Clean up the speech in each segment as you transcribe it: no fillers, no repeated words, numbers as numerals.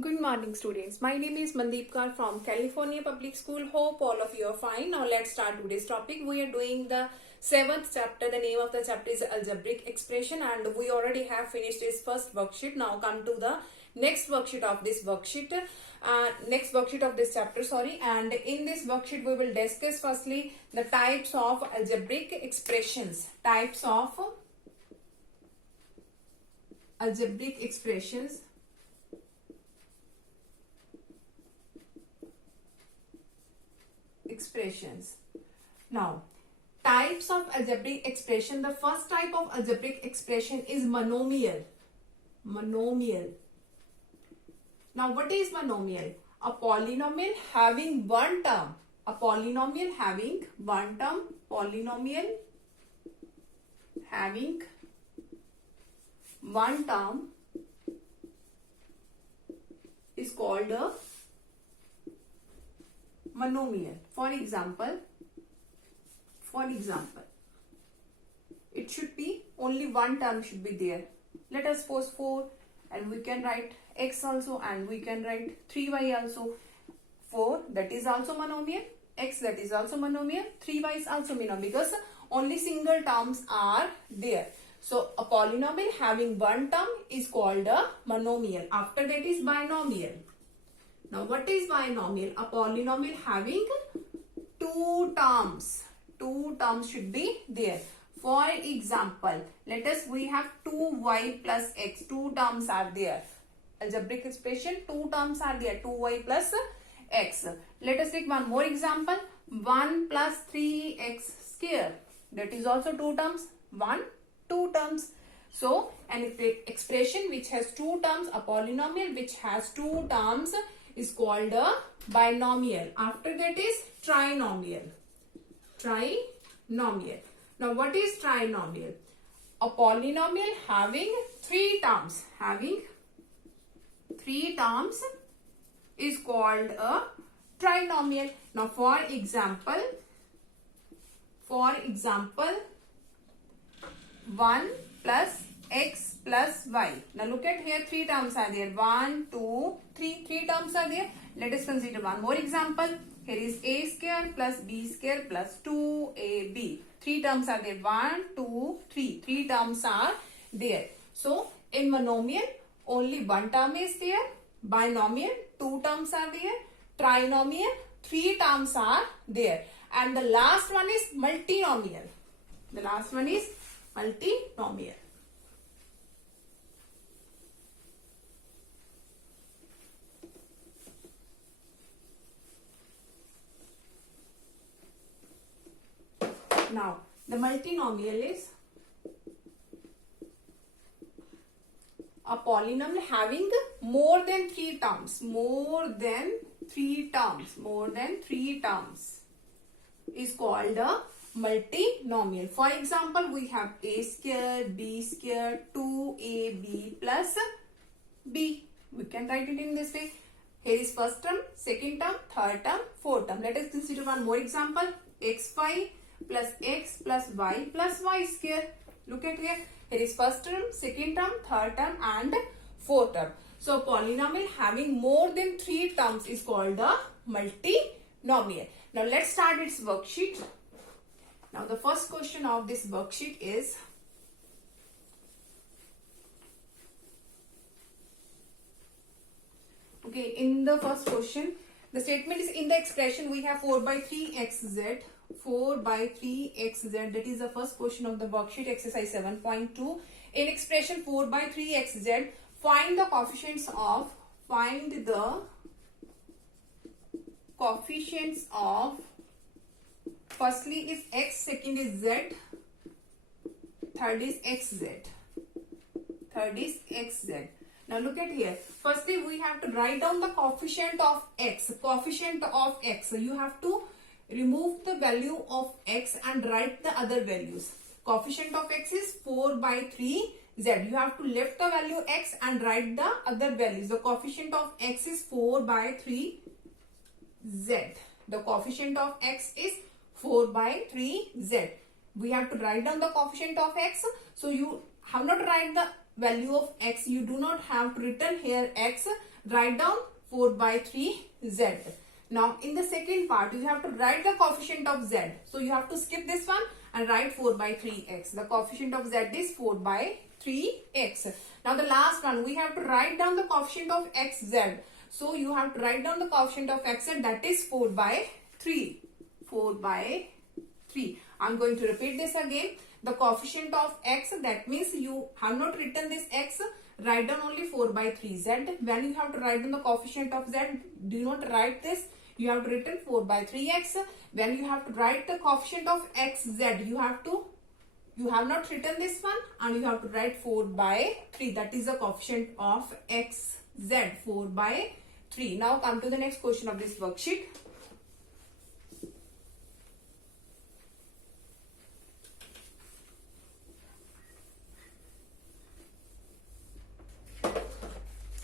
Good morning, students. My name is Mandeep Kar from California Public School. Hope all of you are fine. Now let's start today's topic. We are doing the 7th chapter. The name of the chapter is algebraic expression, and we already have finished this first worksheet. Now come to the next worksheet of this chapter. And in this worksheet, we will discuss firstly the types of algebraic expressions. Types of algebraic expressions. Now, types of algebraic expression. The first type of algebraic expression is monomial. Now, what is monomial? A polynomial having one term. Polynomial having one term is called a monomial. For example, it should be only one term should be there. Let us suppose 4, and we can write x also, and we can write 3y also. 4, that is also monomial. X, that is also monomial. 3y is also monomial because only single terms are there. So a polynomial having one term is called a monomial. After that is binomial. Now, what is binomial? A polynomial having two terms. Two terms should be there. For example, we have 2y plus x. Two terms are there. Algebraic expression, two terms are there. 2y plus x. Let us take one more example. 1 plus 3x square. That is also two terms. 1, 2 terms. So, an expression which has two terms, a polynomial which has two terms, is called a binomial. After that is trinomial. Now, what is trinomial? A polynomial having three terms. Is called a trinomial. Now, for example, 1 plus x plus y. Now look at here, three terms are there. 1, 2, 3. Three terms are there. Let us consider one more example. Here is a square plus b square plus 2ab. Three terms are there. 1, 2, 3. Three terms are there. So in monomial, only one term is there. Binomial, two terms are there. Trinomial, three terms are there. And the last one is multinomial. Now, the multinomial is a polynomial having more than three terms. Is called a multinomial. For example, we have a square, b square, 2ab plus b. We can write it in this way. Here is first term, second term, third term, fourth term. Let us consider one more example. xy plus x plus y square. Look at here. Here is first term, second term, third term and fourth term. So polynomial having more than three terms is called a multinomial. Now let's start its worksheet. Now the first question of this worksheet is in the first question, the statement is in the expression we have 4 by 3xz. 4 by 3xz, that is the first question of the worksheet, exercise 7.2. In expression 4 by 3xz, find the coefficients of firstly is x, second is z, third is xz. Now look at here. Firstly, we have to write down the coefficient of x. You have to remove the value of x and write the other values. Coefficient of x is 4 by 3z. You have to left the value x and write the other values. The coefficient of x is 4 by 3z. The coefficient of x is 4 by 3z. We have to write down the coefficient of x. So you have not write the value of x, you do not have to return here x, write down 4 by 3 z. Now in the second part you have to write the coefficient of z, so you have to skip this one and write 4 by 3x. The coefficient of z is 4 by 3x. Now the last one, we have to write down the coefficient of xz, so you have to write down the coefficient of xz, that is 4 by 3. 4 by 3. I'm going to repeat this again. The coefficient of x, that means you have not written this x, write down only 4 by 3 z. When you have to write down the coefficient of z, do not write this, you have to written 4 by 3x. When you have to write the coefficient of xz, you have not written this one and you have to write 4 by 3, that is the coefficient of xz, 4 by 3. Now come to the next question of this worksheet.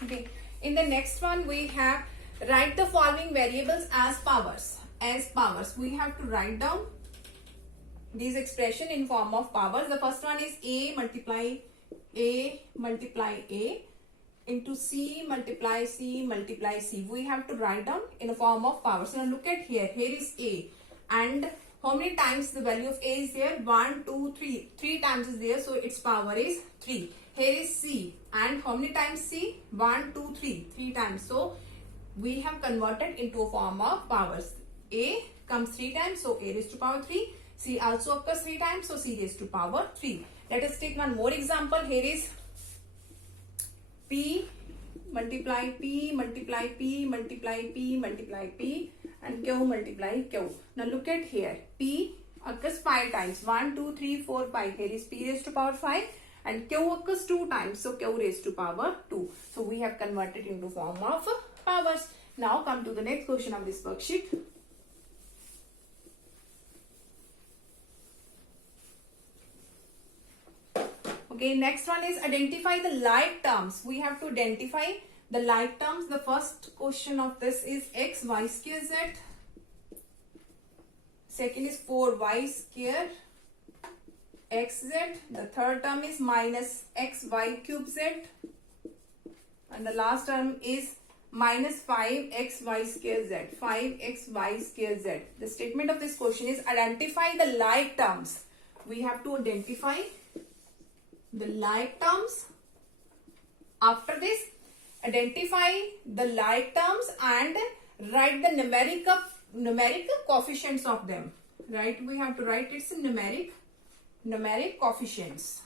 Okay, in the next one we have write the following variables as powers. We have to write down these expression in form of powers. The first one is a multiply a into c multiply c. We have to write down in a form of powers. So now look at here. Here is a, and how many times the value of a is there? 1, 2, 3. 3 times is there, so its power is 3. Here is c, and how many times c? 1, 2, 3. 3 times. So we have converted into a form of powers. A comes 3 times, so a raised to power 3. C also occurs 3 times, so c raised to power 3. Let us take one more example. Here is p multiply p multiply p multiply p multiply p and q multiply q. Now look at here. P occurs 5 times. 1, 2, 3, 4, 5. Here is p raised to power 5. And q occurs 2 times, so q raised to power 2. So we have converted into form of powers. Now come to the next question of this worksheet. Okay, next one is identify the like terms. We have to identify the like terms. The first question of this is x y square z. Second is 4y square xz. The third term is minus xy cube z. And the last term is minus 5xy square z. 5xy square z. The statement of this question is identify the like terms. We have to identify the like terms. After this, identify the like terms and write the numeric coefficients of them. Right? We have to write its numeric coefficients.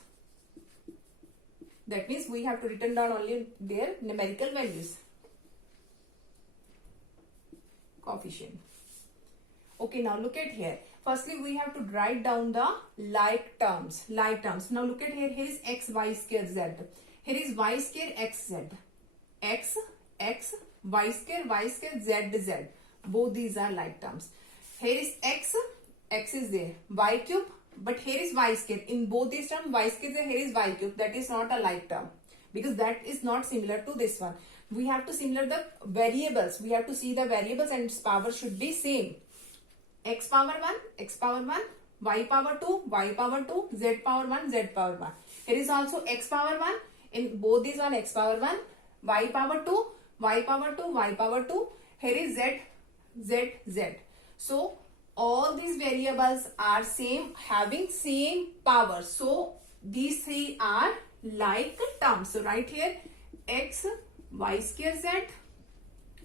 That means we have to written down only their numerical values. Coefficient. Okay, now look at here. Firstly, we have to write down the like terms. Now look at here. Here is x y square z. Here is y square x z. X y square z z. Both these are like terms. Here is x is there. Y cube, but here is y square. In both these terms, y square there, here is y cube. That is not a like term because that is not similar to this one. We have to similar the variables. We have to see the variables and its power should be same. X power 1, y power 2, y power 2, z power 1, z power 1. Here is also x power 1. In both these one, x power 1, y power 2, y power 2, y power 2. Here is z. So all these variables are same, having same power. So these three are like terms. So right here, x y square z.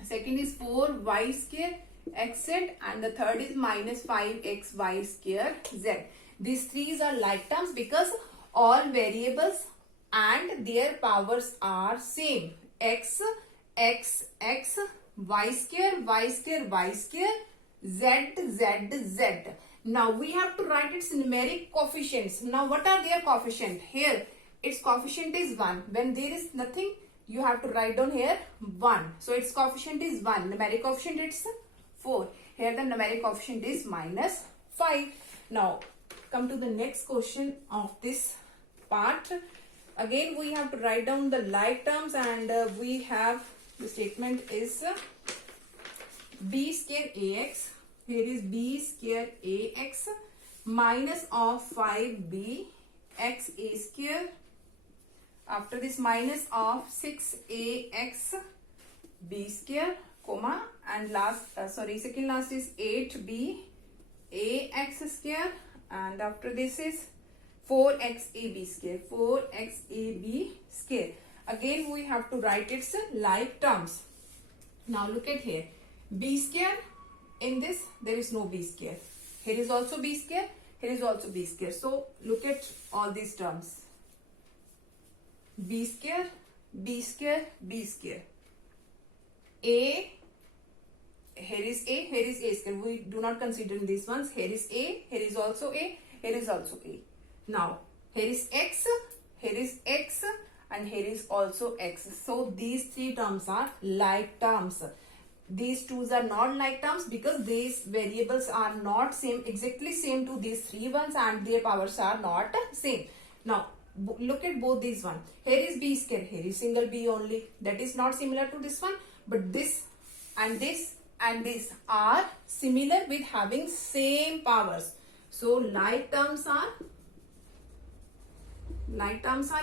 Second is 4y square xz, and the third is minus 5xy square z. These three are like terms because all variables and their powers are same. X, y square, z. Now we have to write its numeric coefficients. Now what are their coefficient? Here its coefficient is 1. When there is nothing, you have to write down here 1. So its coefficient is 1. Numeric coefficient it's 4. Here the numeric coefficient is minus 5. Now come to the next question of this part. Again we have to write down the like terms, and we have the statement is b square ax. Here is b square ax minus of 5b x a square after this minus of 6ax b square, comma, and second last is 8b ax square, and after this is 4xab square, 4xab square. Again we have to write its like terms. Now look at here, b square, in this there is no b square, here is also b square, here is also b square. So look at all these terms, b square, b square, b square, a, here is a, here is a square, we do not consider these ones, here is a, here is also a, here is also a. Now here is x, here is x, and here is also x. So these three terms are like terms. These twos are not like terms because these variables are not same, exactly same to these three ones, and their powers are not same. Now look at both these one. Here is b square, here is single b only. That is not similar to this one, but this and this and this are similar with having same powers. So like terms are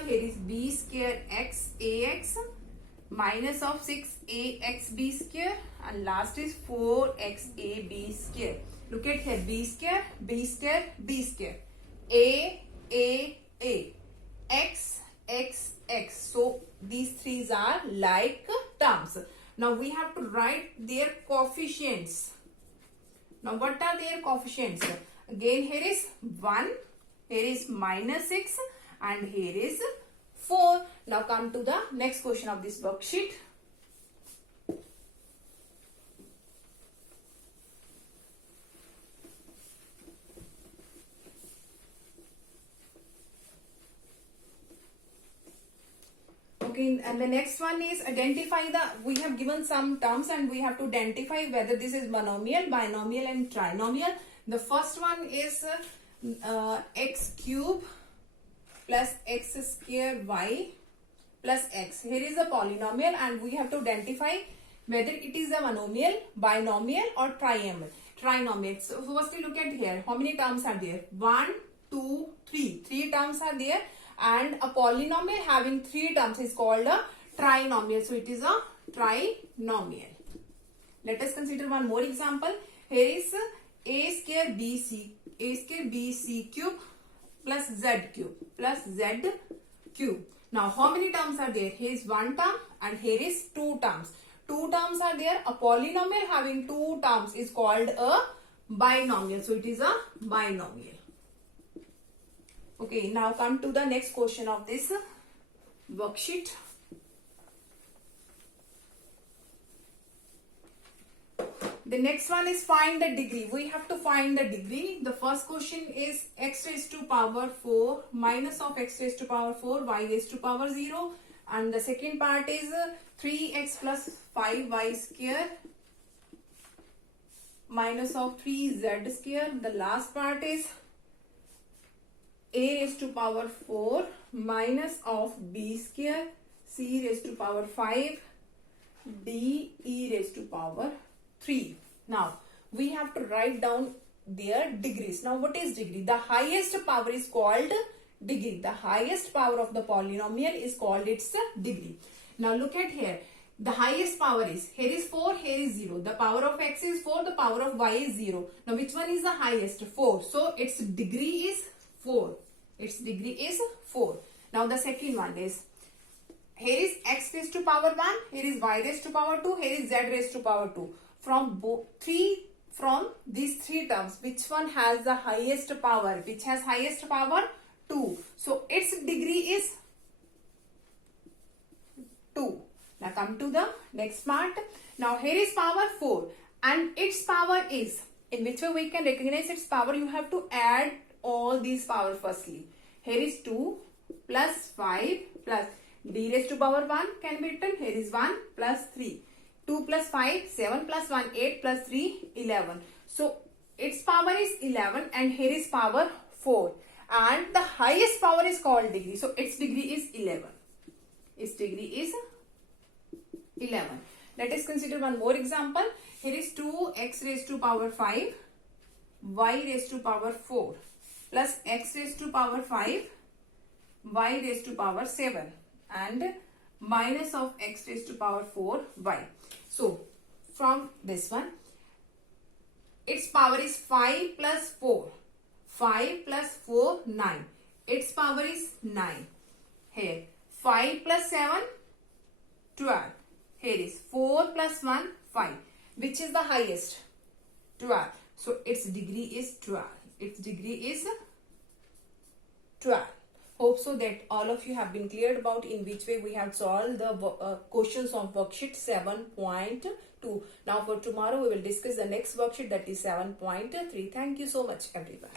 here is b square x ax minus of 6axb square, and last is 4xab square. Look at here, b square, b square, b square, a, x, x, x. So these three are like terms. Now we have to write their coefficients. Now what are their coefficients? Again here is 1, here is minus 6, and here is 4. Now come to the next question of this worksheet. Okay, and the next one is identify we have given some terms and we have to identify whether this is monomial, binomial and trinomial. The first one is x cube plus x square y plus x. Here is a polynomial and we have to identify whether it is a monomial, binomial or trinomial. So firstly look at here, how many terms are there? 1, 2, 3. 3 terms are there, and a polynomial having 3 terms is called a trinomial. So it is a trinomial. Let us consider one more example. Here is a square bc cube plus z cube. Now how many terms are there? Here is 1 term and here is 2 terms. 2 terms are there. A polynomial having 2 terms is called a binomial. So it is a binomial. Okay, now come to the next question of this worksheet. The next one is find the degree. We have to find the degree. The first question is x raised to power 4 minus of x raised to power 4 y raised to power 0. And the second part is 3x plus 5y square minus of 3z square. The last part is a raised to power 4 minus of b square c raised to power 5 d e raised to power 3. Now we have to write down their degrees. Now what is degree? The highest power is called degree. The highest power of the polynomial is called its degree. Now look at here. The highest power is, here is 4, here is 0. The power of x is 4, the power of y is 0. Now which one is the highest? 4. So its degree is 4. Its degree is 4. Now the second one is, here is x raised to power 1, here is y raised to power 2, here is z raised to power 2. From these 3 terms, which one has the highest power? Which has highest power? 2. So its degree is 2. Now come to the next part. Now here is power 4 and its power is, in which way we can recognize its power? You have to add all these power firstly. Here is 2 plus 5 plus d raised to power 1 can be written. Here is 1 plus 3. 2 plus 5, 7 plus 1, 8 plus 3, 11. So its power is 11 and here is power 4. And the highest power is called degree. So its degree is 11. Its degree is 11. Let us consider one more example. Here is 2x raised to power 5, y raised to power 4 plus x raised to power 5, y raised to power 7. and minus of x raised to power 4y. So from this one, its power is 5 plus 4. 5 plus 4, 9. Its power is 9. Here 5 plus 7, 12. Here is 4 plus 1, 5. Which is the highest? 12. So its degree is 12. Its degree is 12. Hope so that all of you have been cleared about in which way we have solved the questions of worksheet 7.2. Now for tomorrow we will discuss the next worksheet, that is 7.3. Thank you so much everyone.